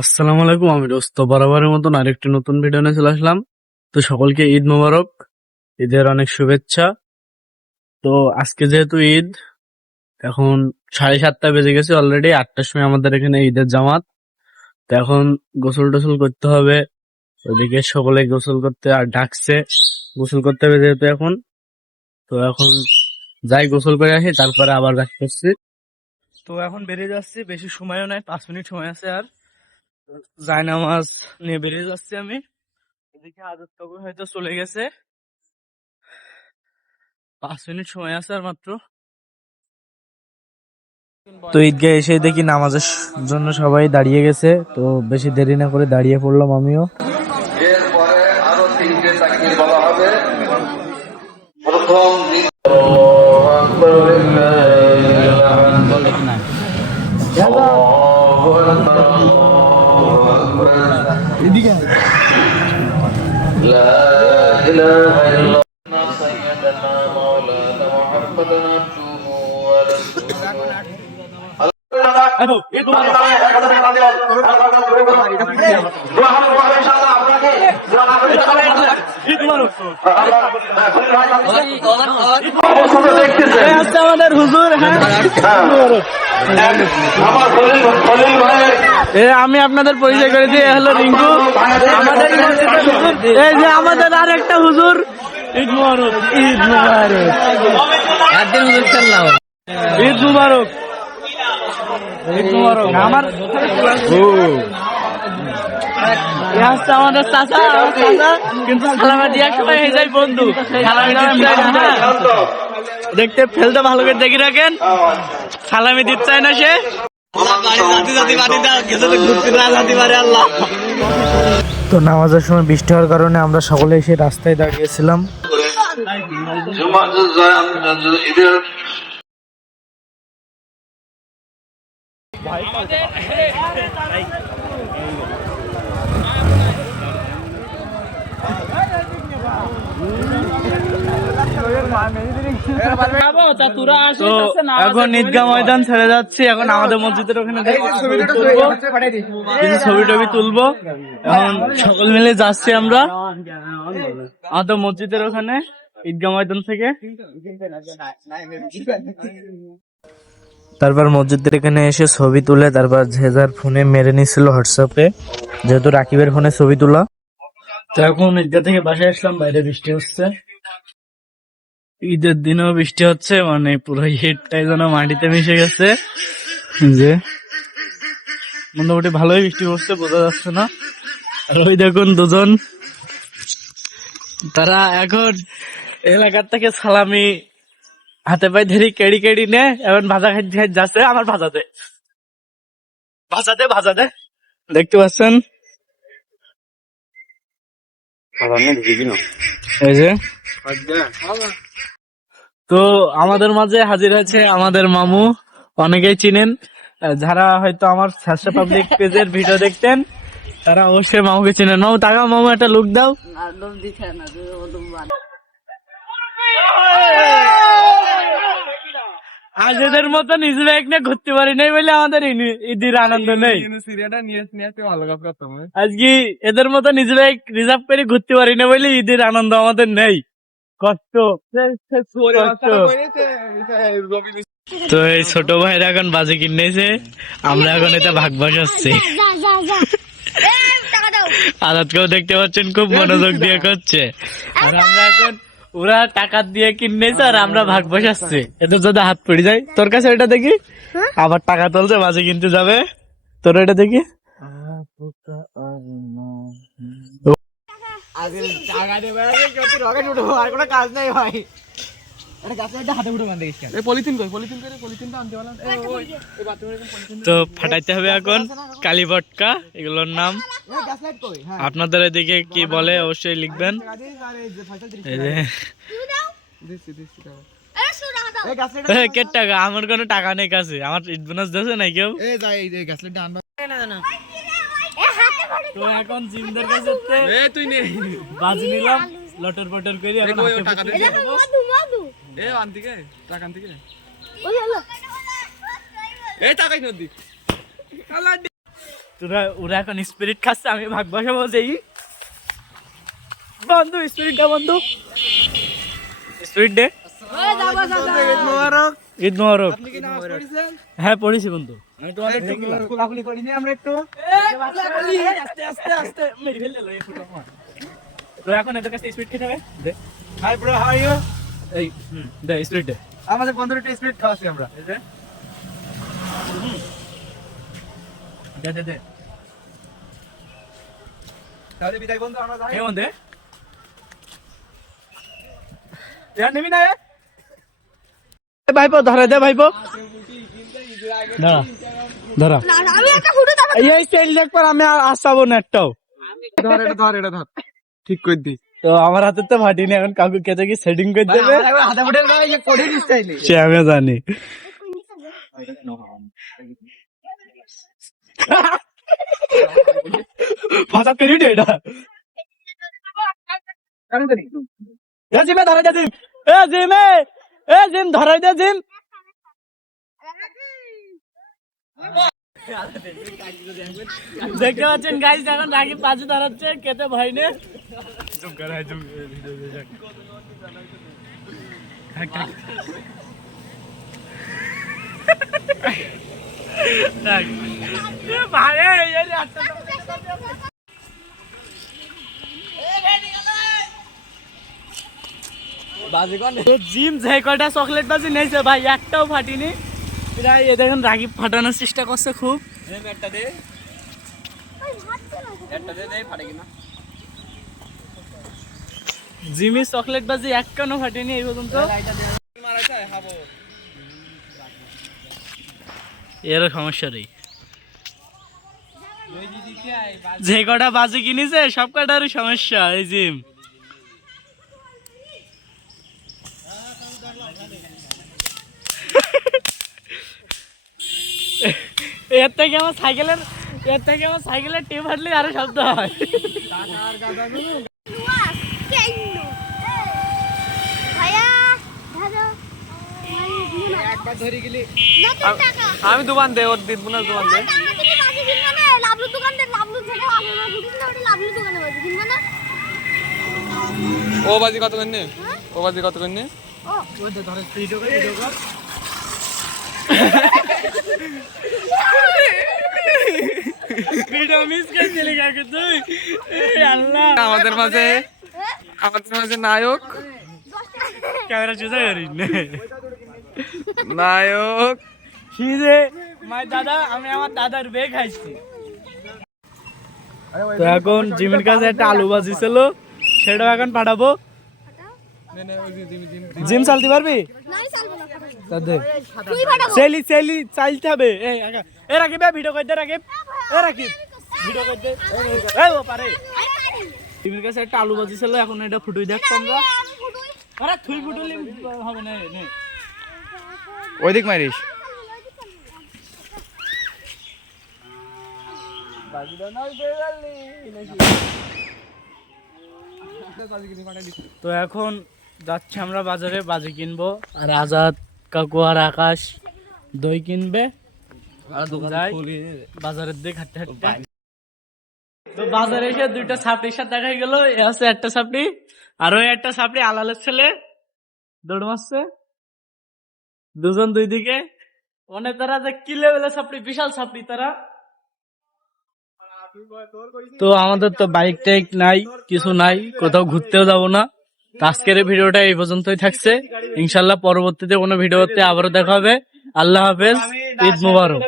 আসসালামু আলাইকুম। আমি দোস্ত বরাবরের মতন আরেকটি নতুন ভিডিও নিয়ে চলে আসলাম। তো সকলকে ঈদ মোবারক, ঈদের অনেক শুভেচ্ছা। তো আজকে যেহেতু ঈদ, এখন 7:30 বেজে গেছে অলরেডি। 8টার সময় আমাদের এখানে ঈদের জামাত। তো এখন গোসল টোসল করতে হবে। ওইদিকে সকলে গোসল করতে আর ডাকছে, গোসল করতে হবে যেহেতু এখন। তো এখন যাই গোসল করে আসি, তারপরে আবার ব্যাক করছি। তো এখন বেরিয়ে যাচ্ছি, বেশি সময়ও নাই, 5 মিনিট সময় আছে। আর জায়নামাজ নিয়ে বেরিয়ে যাচ্ছি আমি। এদিকে আদর তখন হয়তো চলে গেছে, 5 মিনিট সময় আছে আর মাত্র। তো ঈদগাহ এসে দেখি নামাজের জন্য সবাই দাঁড়িয়ে গেছে। তো বেশি দেরি না করে দাঁড়িয়ে পড়লাম আমিও। এরপরে আরো 3টে তাকবীর বলা হবে। প্রথম আমাদের হুজুর, আমি আপনাদের পরিচয় করে দিই, হলো রিঙ্কু। আমাদের এই যে আমাদের আর একটা হুজুর। ঈদ মুবারক, ঈদ মুবারক, ঈদ মুবারক, ঈদ মুবারক। আমার আমাদের চাচা, কিন্তু সালামা দিয়া সবাই হয়ে যায় বন্ধু। দেখতে ফেলতে ভালো করে দেখি রাখেন, সালামি দিতে চায় না সে। তো নামাজের সময় বৃষ্টি হওয়ার কারণে আমরা সকলে এসে রাস্তায় দাঁড়িয়েছিলাম। ঈদের তো এখন ঈদগাহ ময়দান ছেড়ে যাচ্ছি। এখন আমাদের মসজিদের ওখানে কিছু ছবি টবি তুলবো। এখন সকল মিলে যাচ্ছি আমরা আমাদের মসজিদের ওখানে, ঈদগাহ ময়দান থেকে। তারপর মসজিদের এখানে এসে ছবি তুলে তারপর যে যার ফোনে মেরে নিছিল হোয়াটসঅ্যাপে, যেহেতু রাকিবের ফোনে ছবি তোলা। তো এখন ঈদগাহ থেকে বাসায় আসলাম, বাইরে বৃষ্টি হচ্ছে। ঈদের দিনেও বৃষ্টি হচ্ছে, মানে পুরো ঈদটাই যেন মাটিতে মিশে গেছে। যে মোটামুটি ভালোই বৃষ্টি পড়ছে, বোঝা যাচ্ছে না। আর ওই দেখুন দুজন, তারা এখন এলাকার থেকে সালামি হাতে পায়ে ধরে কেড়ি কেড়ি নে, এখন ভাজা খাই যাচ্ছে। আমার ভাজাতে ভাজাতে ভাজাতে দেখতে পাচ্ছেন, এই যে। তো আমাদের মাঝে হাজির হয়েছে আমাদের মামু, অনেকেই চিনেন। যারা হয়তো আমার স্যারসা পাবলিক পেজের ভিডিও দেখতেন তারা অবশ্যই মামুকে চিনেন। মামু তাকাও, মামু একটা লুক দাও। আজ এদের মতো নিজ ব্যাগ নিয়ে ঘুরতে পারি নাই বলে আমাদের ঈদের আনন্দ নেই। আজকে এদের মতো নিজ ব্যাগ রিজার্ভ করে ঘুরতে পারি না বলে ঈদের আনন্দ আমাদের নেই। কষ্ট। তো এই ছোট ভাইরা এখন বাজে কিনেছে, আমরা এখন এটা ভাগ বসাচ্ছি। আজাদকেও দেখতে পাচ্ছেন খুব মনোযোগ দিয়ে করছে। আর আমরা এখন, ওরা টাকা দিয়ে কিনেছে আর আমরা ভাগ বসাচ্ছি। এটা যদি হাত পড়ে যায়। তোর কাছে এটা দেখি, আবার টাকা তুলছে, বাজে কিনতে যাবে। তোর এটা দেখি, কাজ নাই ভাই। তো ফাটাইতে হবে এখন কালী বটকা, এগুলোর নাম। আপনাদের এদিকে কি বলে অবশ্যই লিখবেন। টাকা আমার কোনো টাকা নেই কাছে, আমার বোনাস দিয়েছে নাই কেউ। তো এখন জিমদের কাছে বাজি নিলাম, লটর পটর করে এখন ওরা এখন স্পিরিট খাচ্ছে, আমি ভাগ বসাবো যেই বন্ধু স্পিরিটটা বন্ধু স্পিরিট দে। ঈদ মোবারক। হ্যাঁ পড়েছি বন্ধু, আমি তোমাদের এখন এদের কাছে স্পিরিট খেতে হবে। দে hi bro, how are you? এই দে স্পিরিট দে। আমাদের বন্ধুর একটু স্পিরিট খাওয়াচ্ছি আমরা। দে দে দে তাহলে বিদায় বন্ধু, আমরা যাই। কেমন দে यार नहीं ना है भाईपो धरा दे भाईपो धरा धरा আমি একটা ফুটো দাও। এই স্টাইল দেখ পর আমি আসাবো না একটাও। ধর এটা ধর, ঠিক করে দি। তো আমার হাতে তো ফাটিনি, এখন কাকু কেটে কি সেটিং করে দেবে হাতে ফুটেল ভাই, এই কোডের স্টাইলে। সে আমি জানি। ভাষা করি না এটা। এ জিমে ধরা দে জিম, এ জিমে, এ জিম ধরা দে জিম। দেখতে পাচ্ছেন গাইস, এখন রাগি পাঁচে ধরাচ্ছে, কেতে ভয় নেই। জুম করা জুম ভিডিও দেখ। ভাই এই আটটা জিম যে কয়টা চকলেট বাজি নিয়েছে ভাই একটাও ফাটিনি। প্রায় এ দেখেন রাগি ফাটানোর চেষ্টা করছে খুব। জিমি চকলেট বাজি একটাও ফাটেনি এই পর্যন্ত। এর সমস্যা নেই, যে কটা বাজি কিনেছে সব কটারই সমস্যা এই জিম। এর থেকে আমার সাইকেলের টেপ হাঁটলে আরো শব্দ হয়। ভাইয়া ধরো একবার ধরে গেলি নতুন টাকা আমি দোকান দে, ওর দিন না দোকান দে। তুমি বাজি কিনবে না, লাভলু দোকান দে, লাভলু ছেড়ে আসবে না, বুঝিস না, ওটা লাভলু দোকানে বাজি কিনবে না। ও বাজি কত করে নে? ও বাজি কত করে নে? ও ভিডিও মিস করছিলি কাকে তুই? আল্লাহ আমাদের মাঝে নায়ক, ক্যামেরা চুজা করিস নায়ক কি রে মাই দাদা, আমি আমার দাদার বে খাইছি। তো এখন জিমের কাছে একটা আলু ভাজি ছিল, সেটাও এখন পাঠাবো। জিম চালতে পারবি? নাই চালবো না। তাদের তুই ফাটাবো। সেলি চালতে হবে। এ রাকিব ভিডিও কই দে, রাকিব এ রাকিব ভিডিও কই দে। এই ও পারে। জিমের কাছে একটা আলু ভাজি ছিল, এখন এটা ফুটুই দেখ তোমরা। আমি ফুটুই। আরে তুই ফুটুলি হবে না নে। ওইদিক মারিস। তো এখন যাচ্ছি আমরা বাজারে, বাজি কিনবো। আর আজাদ কাকু আর আকাশ দই কিনবে। যাই বাজারের দিকে হাঁটতে হাঁটতে। তো বাজারে এসে দুইটা ছাপড়ির সাথে দেখা গেল। এ আছে একটা ছাপড়ি, আর ওই একটা ছাপড়ি আলালের ছেলে দৌড় মারছে। দুজন দুই দিকে, মানে তারা যে কি লেভেলের ছাপড়ি, বিশাল ছাপড়ি তারা। তো আমাদের তো বাইক টাইক নাই, কিছু নাই, কোথাও ঘুরতেও যাবো না। তো আজকের এই ভিডিওটা এই পর্যন্তই থাকছে। ইনশাল্লাহ পরবর্তীতে কোনো ভিডিওতে আবারও দেখা হবে। আল্লাহ হাফেজ, ঈদ মোবারক।